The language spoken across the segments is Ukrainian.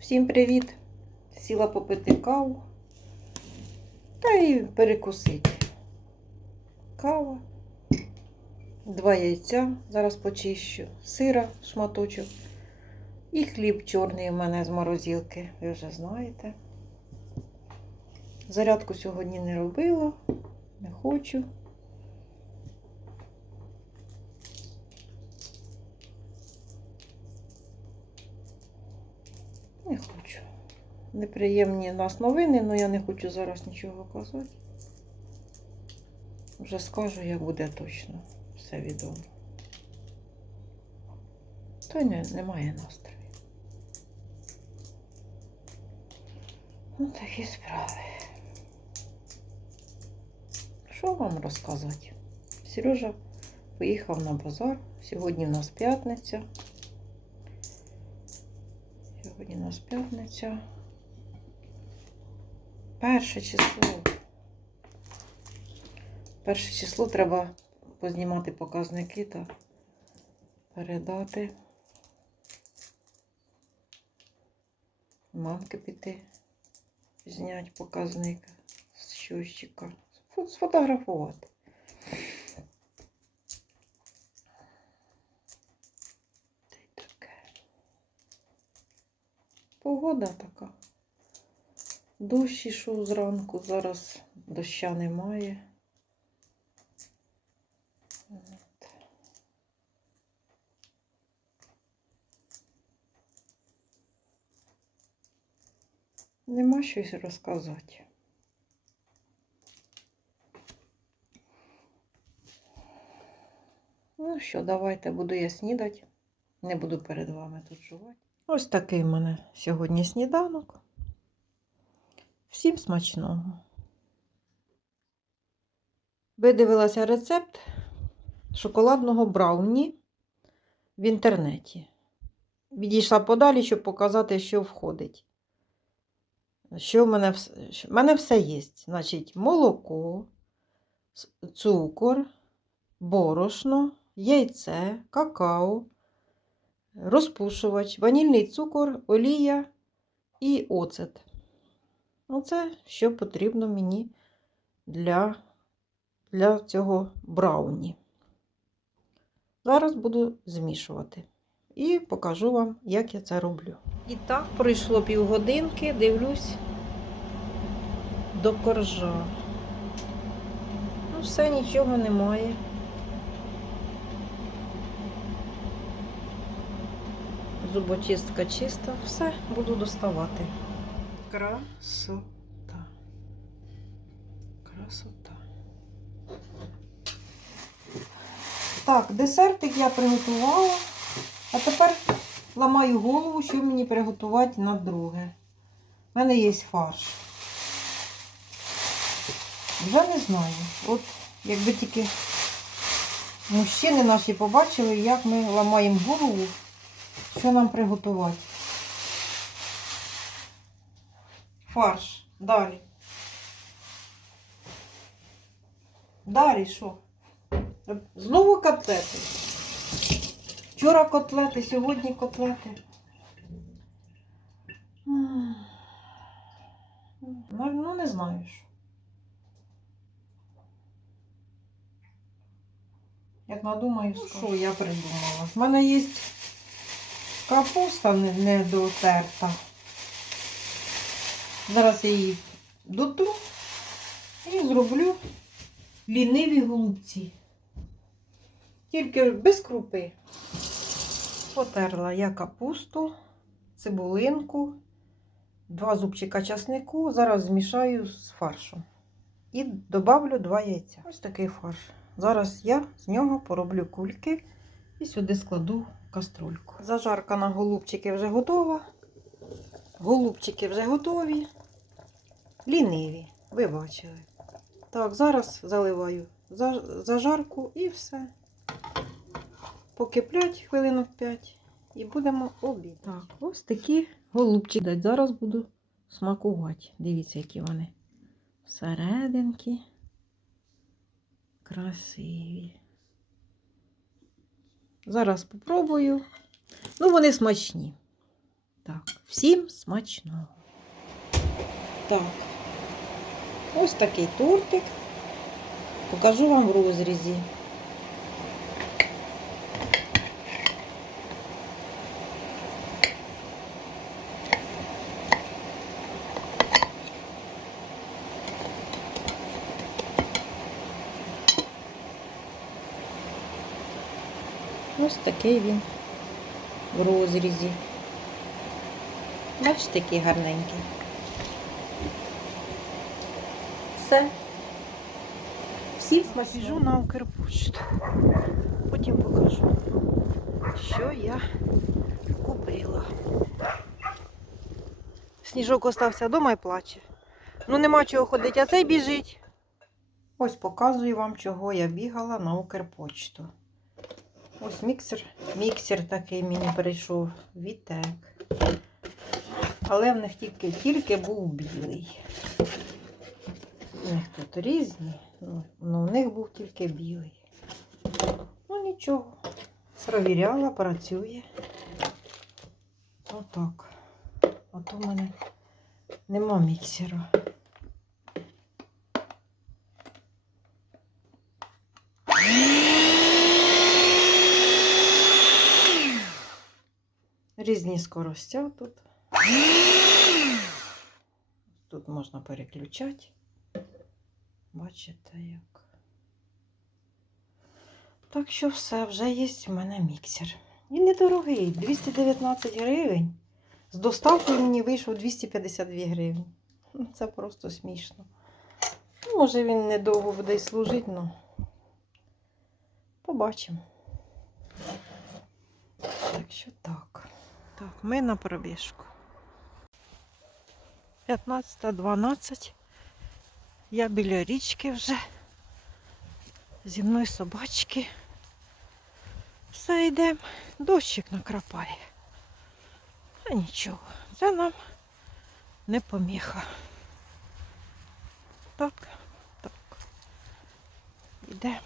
Всім привіт! Сіла попити каву та й перекусити. Кава, два яйця, зараз почищу, сира шматочок і хліб чорний у мене з морозилки, ви вже знаєте. Зарядку сьогодні не робила, не хочу. Неприємні нас новини, але я не хочу зараз нічого казати. Вже скажу, як буде точно. Все відомо. То не, немає настрою. Ну, такі справи. Що вам розказати? Сережа поїхав на базар. Сьогодні в нас п'ятниця. Сьогодні у нас п'ятниця. Перше число. Перше число треба познімати показники та передати. Мамки піти, зняти показник з щущика. Сфотографувати. Погода така. Дощ ішов зранку, зараз доща немає. Нема щось розказати. Ну що, давайте буду я снідати. Не буду перед вами тут жувати. Ось такий в мене сьогодні сніданок. Всім смачного. Видивилася рецепт шоколадного брауні в інтернеті. Відійшла подалі, щоб показати, що входить. Що в мене, в мене все є. Значить, молоко, цукор, борошно, яйце, какао, розпушувач, ванільний цукор, олія і оцет. Оце що потрібно мені для, для цього брауні. Зараз буду змішувати і покажу вам, як я це роблю. І так, пройшло півгодинки, дивлюсь до коржа. Ну, все, нічого немає. Зубочистка чиста, все, буду доставати. Красота. Красота. Так, десертик я приготувала. А тепер ламаю голову, що мені приготувати на друге. У мене є фарш. Вже не знаю. От якби тільки мужчини наші побачили, як ми ламаємо голову, що нам приготувати. Фарш. Далі. Далі що? Знову котлети. Вчора котлети, сьогодні котлети. Ну, ну не знаю що. Як надумаю, скажу. що я придумала. В мене є капуста не- недотерта. Зараз я її дотру і зроблю ліниві голубці. Тільки без крупи. Потерла я капусту, цибулинку, два зубчика часнику. Зараз змішаю з фаршем. І добавлю два яйця. Ось такий фарш. Зараз я з нього пороблю кульки і сюди складу каструльку. Зажарка на голубчики вже готова. Голубчики вже готові. Ліниві, ви бачили. Так, зараз заливаю зажарку і все. Покиплять хвилинок 5 і будемо обід. Так, ось такі голубчики. Зараз буду смакувати. Дивіться, які вони. Всерединки. Красиві. Зараз попробую. Ну, вони смачні. так. Всім смачного. Так. Ось такий тортик. Покажу вам в розрізі. Ось такий він в розрізі. Бачите, який гарненький. Все. Всім смачного. на Укрпошту. Потім покажу, що я купила. Сніжок остався вдома і плаче. Ну нема чого ходити, а цей біжить. Ось показую вам, чого я бігала на Укрпочту. Ось міксер. Міксер такий мені прийшов. Вітек. Але в них тільки, тільки був білий. У них тут різні, ну, ну в них був тільки білий. Ну нічого. Провіряла, працює. Отак. То в мене нема міксера. Різні скоростя тут. Тут можна переключати. Бачите як. Так що все, вже є в мене міксер. Він недорогий, 219 гривень. З доставкою мені вийшов 252 гривні. Ну, Це просто смішно. Ну, може він недовго буде й служити, але побачимо. Так що так. Так, ми на пробіжку. 15.12. Я біля річки вже. Зі мною собачки. Все йдемо. Дощик накрапає. А нічого, це нам не поміха. Так, так. Йдемо.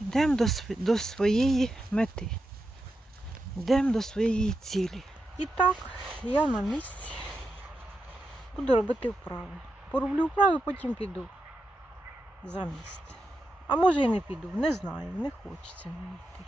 Йдемо до, до своєї мети. Йдемо до своєї цілі. І так, я на місці буду робити вправи. Пороблю вправи, потім піду за міст. А може і не піду, не знаю, не хочеться мені йти.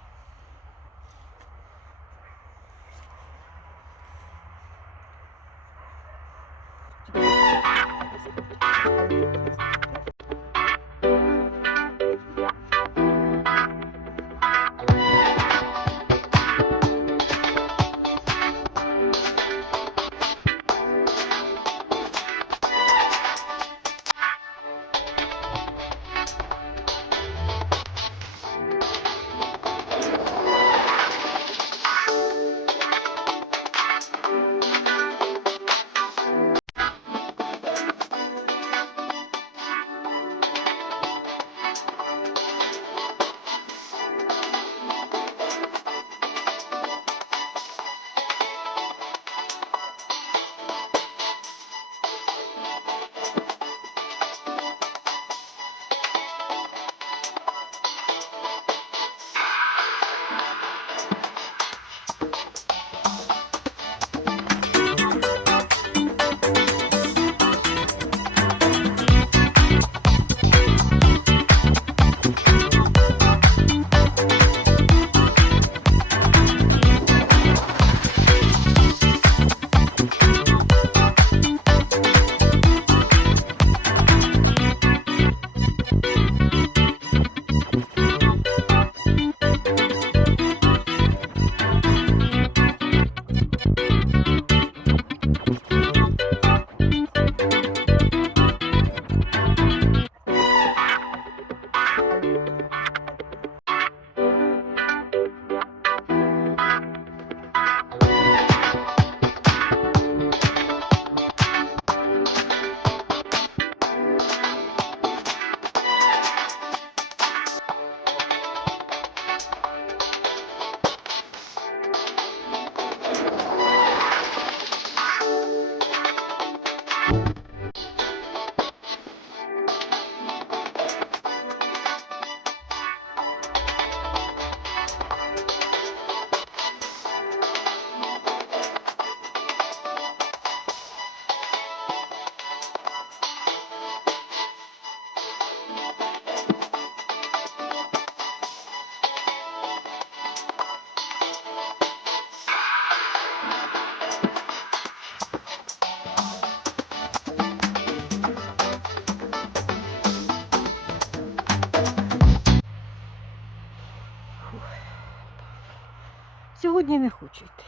Сьогодні не хочу йти.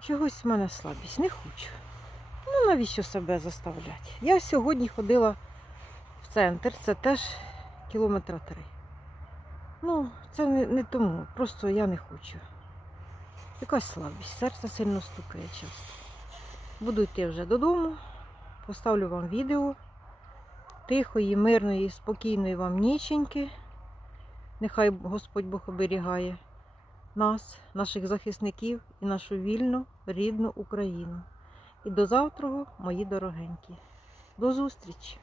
Чогось в мене слабість, не хочу. Ну, навіщо себе заставляти? Я сьогодні ходила в центр, це теж кілометра три. Ну, це не, не тому, просто я не хочу. Якась слабість, серце сильно стукає часто. Буду йти вже додому, поставлю вам відео. Тихої, мирної, спокійної вам ніченьки. Нехай Господь Бог оберігає нас, наших захисників і нашу вільну, рідну Україну. І до завтра, мої дорогенькі. До зустрічі!